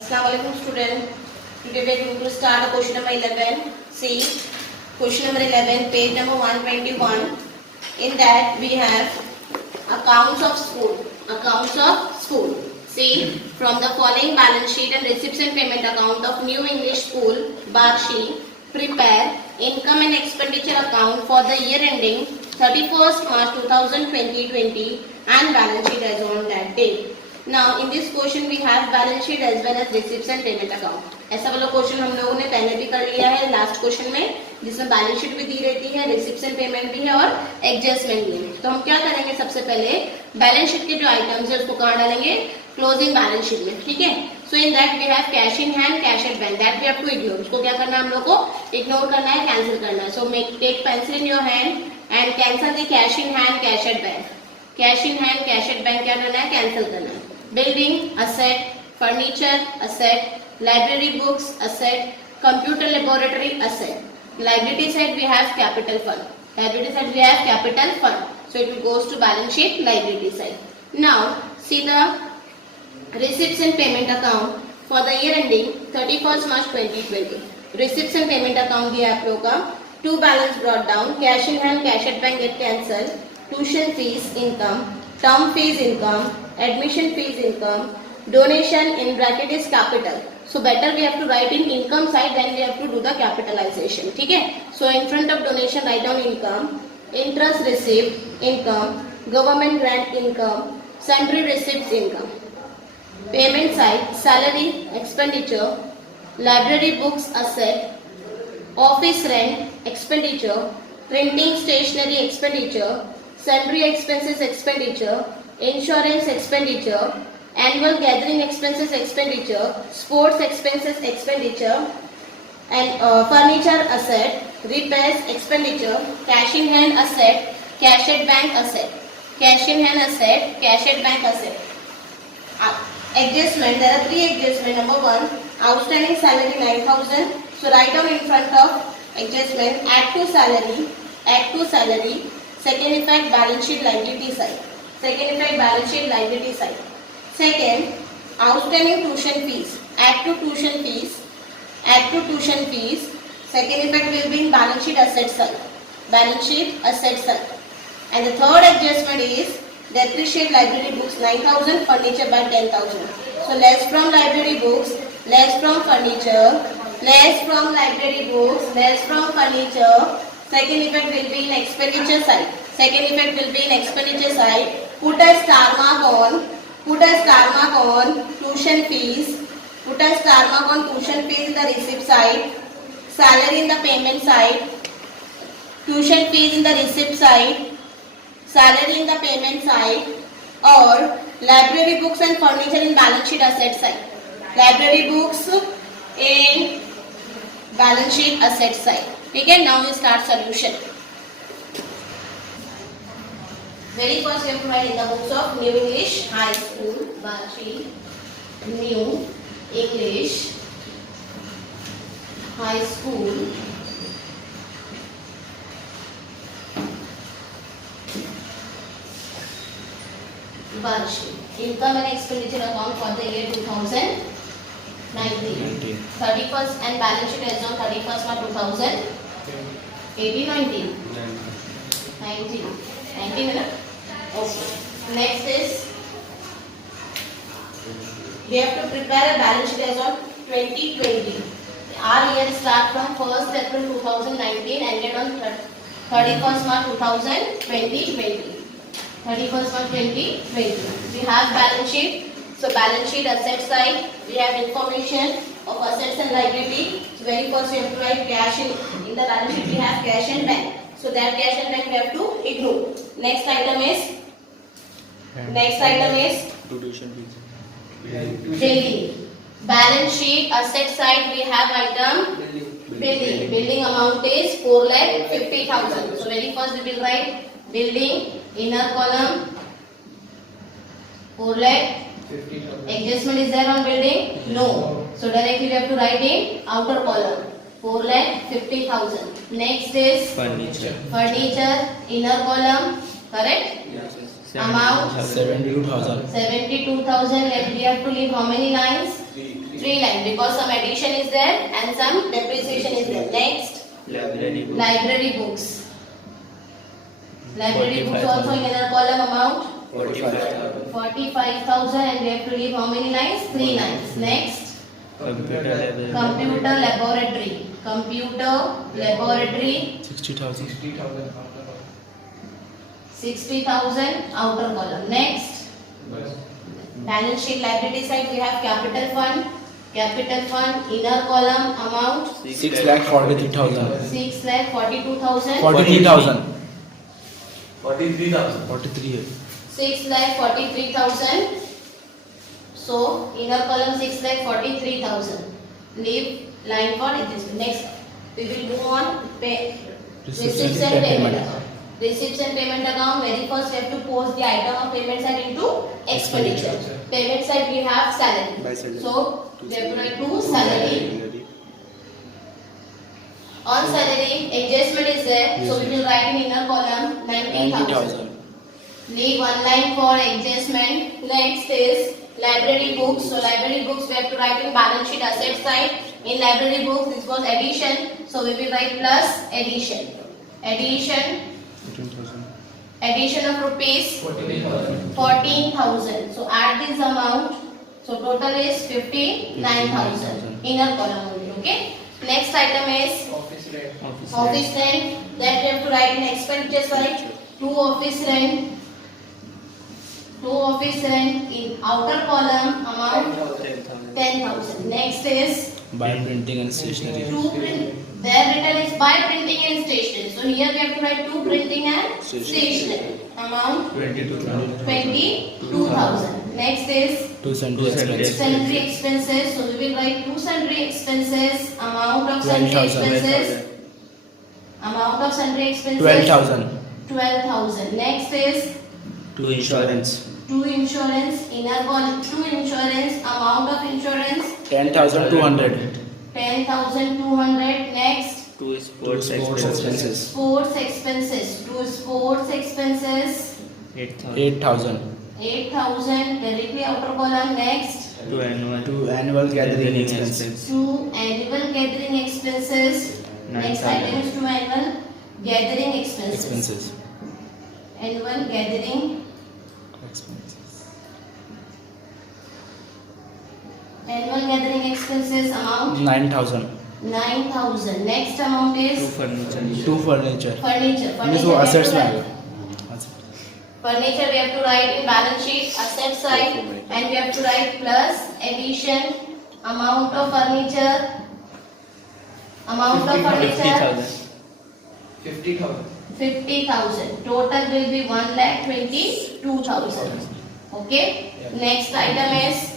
Assalamualaikum student. Today we are going to start the question number 11. See, question number 11, page number 121. In that we have accounts of school. Accounts of school. See, from the following balance sheet and receipts and payment account of New English School, Barshi, prepare income and expenditure account for the year ending 31st March 2020 and balance sheet as on that date. Now in this question we have balance sheet as well as receipts and payment account. ऐसा वाला question हम लोगों ने पहले भी कर लिया है लास्ट क्वेश्चन में, जिसमें बैलेंस शीट भी दी रहती है, रिसिप्ट्स एंड पेमेंट भी है और एडजस्टमेंट भी है. तो हम क्या करेंगे, सबसे पहले बैलेंस शीट के जो आइटम्स है उसको कहाँ डालेंगे, क्लोजिंग बैलेंस शीट में. ठीक है. So in that we have cash in hand, cash at bank, that we have to ignore. उसको क्या करना है, हम लोग को इग्नोर करना है, कैंसिल करना है. So make take pencil in your hand and cancel the cash in hand, cash at bank. Cash in hand, cash at bank क्या करना है, कैंसिल करना है. Building asset, furniture asset, library books asset, computer laboratory asset. Liability side we have capital fund. Liability side we have capital fund. So it goes to balance sheet liability side. Now see the receipts and payment account for the year ending 31st March 2020. Receipts and payment account दिया आप लोगों का. Two balance brought down. Cash in hand, cash at bank get cancelled. Tuition fees income, term fees income, admission fees income, donation in bracket is capital. So better we have to write in income side, then we have to do the capitalization. ठीक है. So in front of donation write down income, interest received income, government grant income, sundry receipts income. Payment side salary expenditure, library books asset, office rent expenditure, printing stationery expenditure, sundry expenses expenditure, insurance expenditure, annual gathering expenses expenditure, sports expenses expenditure, and furniture asset, repairs expenditure, cash in hand asset, cash at bank asset, cash in hand asset, cash at bank asset. Adjustment, there are three adjustments. Number one, outstanding salary 9,000. So write down in front of adjustment, add to salary, add to salary. Second effect, balance sheet liability side. Second effect, balance sheet liability side. Second, outstanding tuition fees. Add to tuition fees. Add to tuition fees. Second effect will be in balance sheet asset side. Balance sheet asset side. And the third adjustment is depreciate library books 9,000, furniture by 10,000. So less from library books, less from furniture, less from library books, less from furniture. Second effect will be in expenditure side. Second effect will be in expenditure side. Put a star mark on. Put a star mark on tuition fees. Put a star mark on tuition fees in the receipt side. Salary in the payment side. Tuition fees in the receipt side. Salary in the payment side. Or library books and furniture in balance sheet asset side. Library books in balance sheet asset side. Okay, now we start solution. Very first we have to write in the books of New English High School, Barshi, New English High School, Barshi. Income and expenditure account for the year 2019. 31st and balance sheet as on 31st March 2018, 19. 19 है ना? Okay. Next is we have to prepare a balance sheet as on 2020. Our year start from 1st April 2019 ended on 31st March 2020. 31st March 2020. We have balance sheet. So balance sheet asset side, we have information of assets and liability. So very first we have to write cash in the balance sheet. We have cash and bank. So that cash and bank we have to ignore. Next item is tuition fees. Building. Balance sheet asset side we have item building. Building amount is 4,50,000. So very first we will write building, inner column 4,50,000. Adjustment is there on building? No. So directly we have to write in outer column 4,50,000. Next is Furniture. Inner column. Correct? Yes. Amount 72,000. 72,000. We have to leave how many lines? 3 line because some addition is there and some depreciation is there. Next, library books. Library books also in another column amount 45,000 and we have to leave how many lines? 3 lines. Next, computer laboratory. Computer laboratory 60,000. 60,000 outer column. Next, balance sheet liability side we have capital fund. Capital fund inner column amount 6,43,000. 6,42,000. 43,000. 43,000. 43. 6,43,000. So inner column 6,43,000. Leave line for this. Next, we will move on. Receipts and payment account. Receipts and payment account. Very first, we have to post the item of payment side into expenditure. Payment side we have salary. So we have to write to salary. On salary, adjustment is there. So we will write in inner column 90,000. Leave one line for adjustment. Next is library books. So library books we have to write in balance sheet asset side. In library books this was addition. So we will write plus addition. Addition of rupees 14,000. So add this amount. So total is 59,000. Inner column only. Okay. Next item is office rent. That we have to write in expenditure side. Two office rent in outer column amount 10,000. Next is By printing and stationery. two print. There written is by printing and stationery. So here we have to write two printing and stationery. Amount 22,000. Next is Two sundry expenses. sundry expenses. So we will write two sundry expenses. Amount of sundry expenses. Amount of sundry expenses. 12,000. 12,000. Next is Two insurance. two insurance. Inner column two insurance. Amount of insurance 10,200. 10,200. Next, Two sports expenses. sports expenses. Two sports expenses 8,000. 8,000 directly outer column. Next, Two annual gathering expenses. two annual gathering expenses. Next item is two annual gathering expenses. Annual gathering annual gathering expenses amount 9,000. 9,000. Next amount is Two furniture. furniture. This we was have assets to write- में Furniture we have to write in balance sheet asset side and we have to write plus addition amount of furniture 50,000. Total will be 1,22,000. Okay. Next item is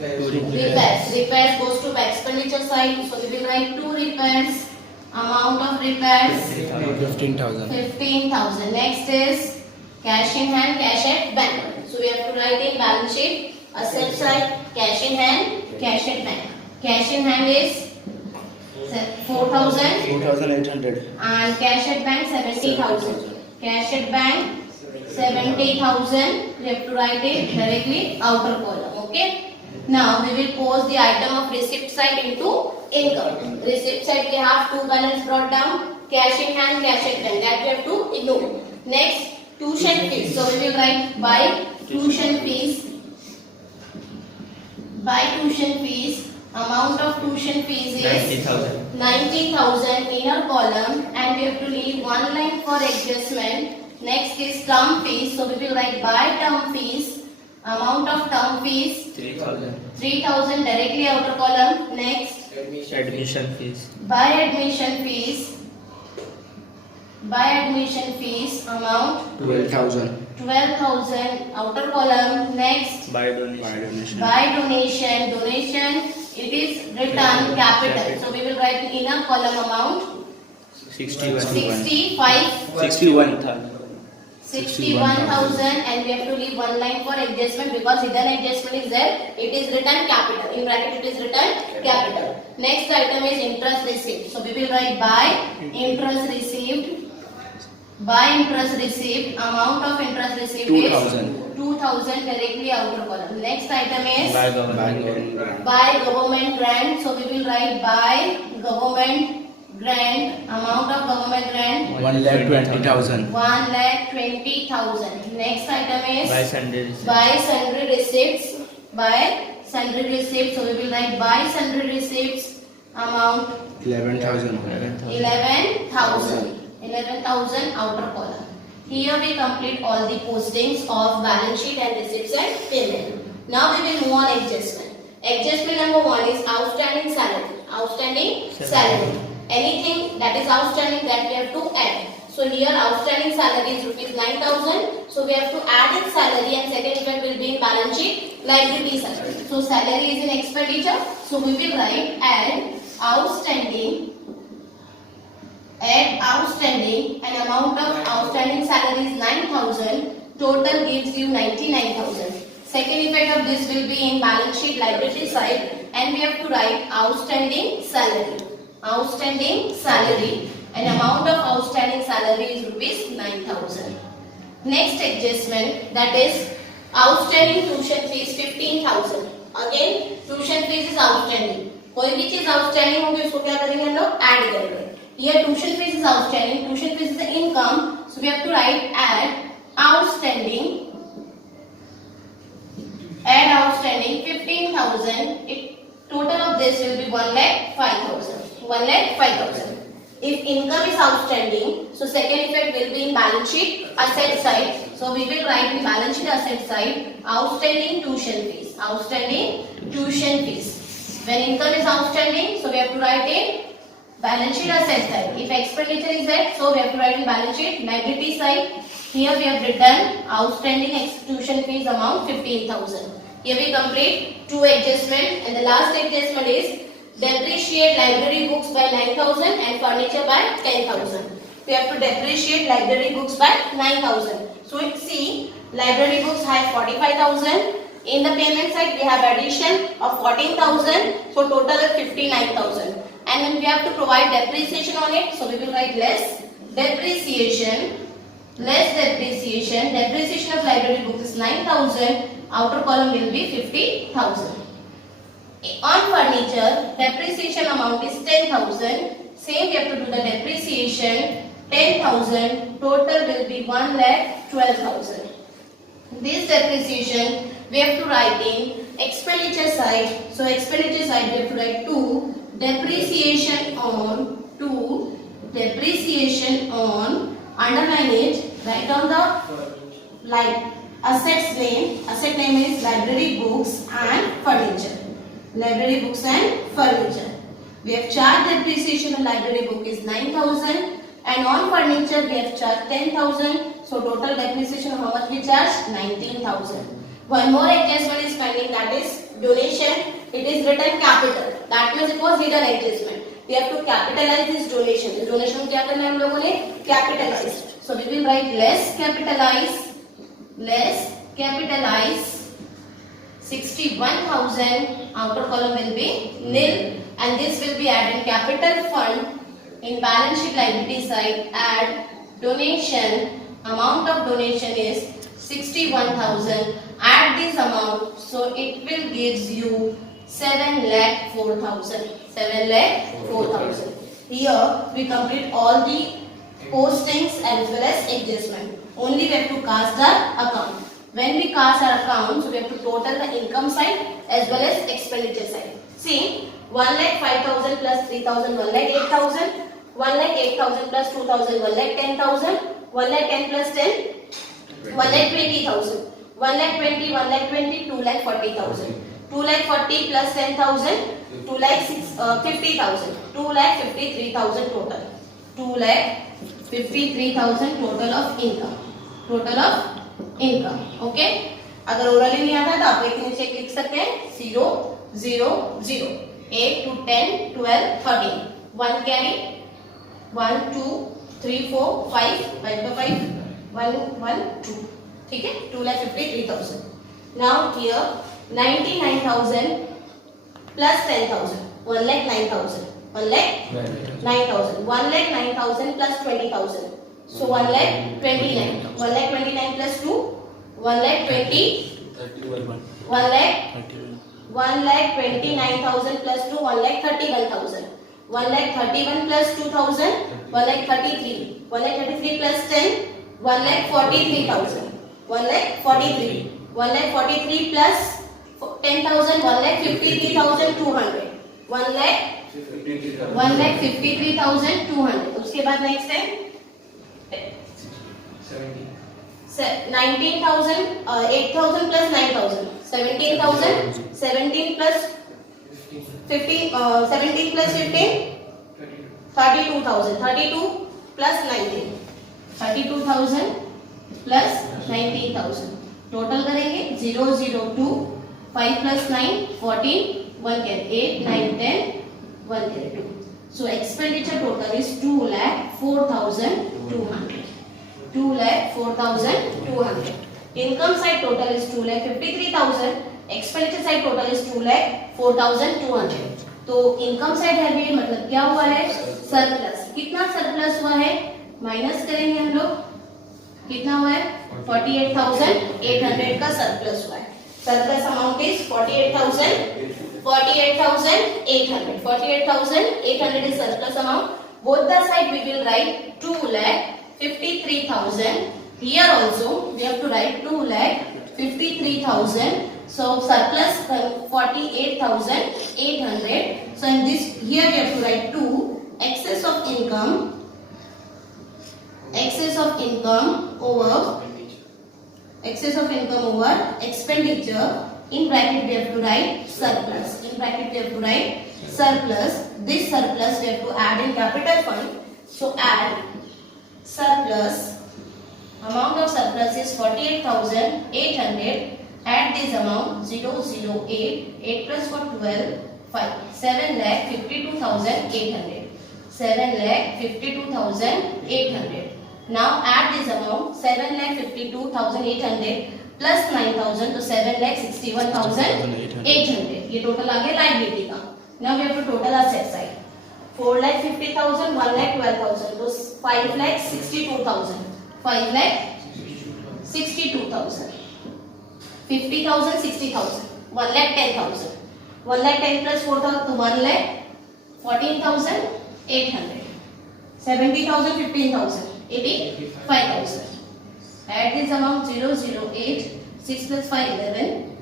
repairs. Repairs goes to expenditure side. So we will write two repairs. Amount of repairs 15,000. 15,000. Next is cash in hand, cash at bank. So we have to write in balance sheet asset side cash in hand, cash at bank. Cash in hand is 4,000 4,800. and cash at bank 70,000. Cash at bank 70,000. We have to write it directly outer column. Okay. Now we will post the item of receipt side into income. Receipt side we have two balance brought down. Cash in hand, cash at bank. That we have to ignore. Next, tuition fees. So we will write by tuition fees. By tuition fees. Amount of tuition fees is 90,000 inner column and we have to leave one line for adjustment. Next is term fees. So we will write by term fees. Amount of term fees 3,000 directly outer column. Next, Admission fees. by admission fees. By admission fees amount 12,000. 12,000 outer column. Next, By donation. by donation. Donation it is written capital. So we will write in inner column amount 61,000 and we have to leave one line for adjustment because hidden adjustment is there. It is written capital. In bracket it is written capital. Next item is interest received. So we will write by interest received. By interest received. Amount of interest received is 2,000. 2,000 directly outer column. Next item is By government. by government grant. So we will write by government grant. Amount of government grant 1,20,000. 1,20,000. Next item is By Sunday. by sundry receipts. By sundry receipts. So we will write by sundry receipts amount 11,000. 11,000. 11,000 outer column. Here we complete all the postings of balance sheet and receipts and payment. Now we will move on adjustment. Adjustment number 1 is outstanding salary. Outstanding salary. Anything that is outstanding that we have to add. So here outstanding salary is rupees 9,000. So we have to add in salary and second effect will be in balance sheet liability side. So salary is in expenditure. So we will write add outstanding an amount of outstanding salary is 9,000. Total gives you 99,000. Second effect of this will be in balance sheet liability side and we have to write outstanding salary. Outstanding salary. An amount of outstanding salary is rupees 9,000. Next adjustment, that is outstanding tuition fees 15,000. Again tuition fees is outstanding. कोई भी चीज outstanding होगी उसको क्या करेंगे हम लोग add करेंगे. Here tuition fees is outstanding. Tuition fees is the income. So we have to write add outstanding 15,000. Total of this will be 1,05,000. 1,05,000. If income is outstanding, so second effect will be in balance sheet asset side. So we will write in balance sheet asset side outstanding tuition fees. Outstanding tuition fees. When income is outstanding, so we have to write in balance sheet asset side. If expenditure is there, so we have to write in balance sheet liability side. Here we have written outstanding tuition fees amount 15,000. Here we complete two adjustments and the last adjustment is depreciate library books by 9,000 and furniture by 10,000. We have to depreciate library books by 9,000. So see, library books have 45,000. In the payment side, we have addition of 14,000. So total is 59,000. And then we have to provide depreciation on it. So we will write less depreciation. Less depreciation. Depreciation of library books is 9,000. Outer column will be 50,000. On furniture, depreciation amount is 10,000. Same we have to do the depreciation 10,000. Total will be 1,12,000. This depreciation we have to write in expenditure side. So expenditure side we have to write 2. Depreciation on underline it. Write down the assets name. Asset name is library books and furniture. Library books and furniture. We have charged depreciation on library book is 9,000 and on furniture we have charged 10,000. So total depreciation how much we charged? 19,000. One more adjustment is pending, that is donation. It is written capital. That means it was hidden adjustment. We have to capitalize this donation. This donation को क्या करना है हम लोगों ने? Capitalize. So we will write less capitalize 61,000. Outer column will be nil and this will be added capital fund. In balance sheet liability side, add donation. Amount of donation is 61,000. Add this amount, so it will gives you 7,04,000. 7,04,000. Here we complete all the postings as well as adjustment. Only we have to cast the account. When we cast our account, so we have to total the income side as well as expenditure side. See, 1,05,000 plus 3,000, 1,08,000. 1,08,000 plus 2,000, 1,10,000. 1,10,000 plus 10, 1,20,000. 1,20,000, 1,20,000, 2,40,000. 2,40,000 plus 10,000, 2,50,000. 2,53,000 total. 2,53,000 total of income. Total of income. Okay? अगर orally नहीं आता तो आप एक नीचे लिख सकते हैं 0, 0, 0. 8 to 10, 12, 13. 1 carry. 1, 2, 3, 4, 5. 5 by 5. 1, 1, 2. ठीक है? 2,53,000. Now here 99,000 plus 10,000. 1,09,000. 1,09,000. 1,09,000 plus 20,000. So 1,29,000. 1,29,000 plus 2. 1,20,000 1,29,000 plus 2 1,31,000 1,31,000 plus 2,000 1,33,000 1,33,000 plus 10 1,43,000 1,43,000 1,43,000 plus 10,000 1,53,200 1,53,200 उसके बाद नेक्स्ट है 19,000 8,000 plus 9,000 17,000 17 plus 15 17 plus 15 32,000 32 plus 19 32,000 plus 19,000 total करेंगे 0 0 2 5 plus 9 14 1 get 8 9 10 1 get 2 so expenditure total is 2,04,200 2,04,200 income side total is 2,53,000 expenditure side total is 2,04,200 तो income side है भी मतलब क्या हुआ है सरप्लस कितना सरप्लस हुआ है माइनस करेंगे हम लोग कितना हुआ है 48,800 का सरप्लस हुआ है surplus amount is 48,800 is surplus amount both the side we will write 2,53,000 here also we have to write 2,53,000 so surplus 48,800 so in this here we have to write 2 excess of income over expenditure in bracket we have to write surplus this surplus we have to add in capital fund so add surplus amount of surplus is 48,800 add this amount 008 8 plus 4 12 5 7,52,800 7,52,800 now add this amount 7,52,800 plus 9,000 to 7,61,800 ये total आ गया liability का now we have to total asset side 4,50,000 1,12,000 तो 5,62,000 5,62,000 50,000 60,000 1,10,000 1,10,000 plus 4,000 तो 1,14,800 70,000 15,000 85,000 add this amount 008 6 plus 5 11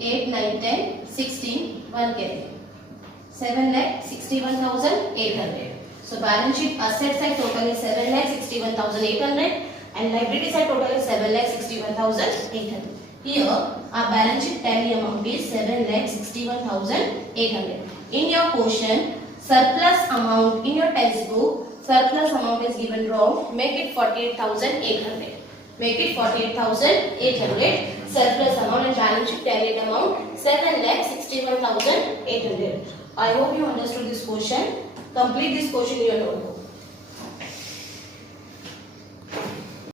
8 9 10 16 1 carry 7,61,800 so balance sheet asset side total is 7,61,800 and liability side total is 7,61,800 here our balance sheet tally amount is 7,61,800 in your question surplus amount in your textbook surplus amount is given wrong make it 48,800 make it 48,800 surplus amount and balance sheet tally amount 7,61,800 I hope you understood this question complete this question in your notebook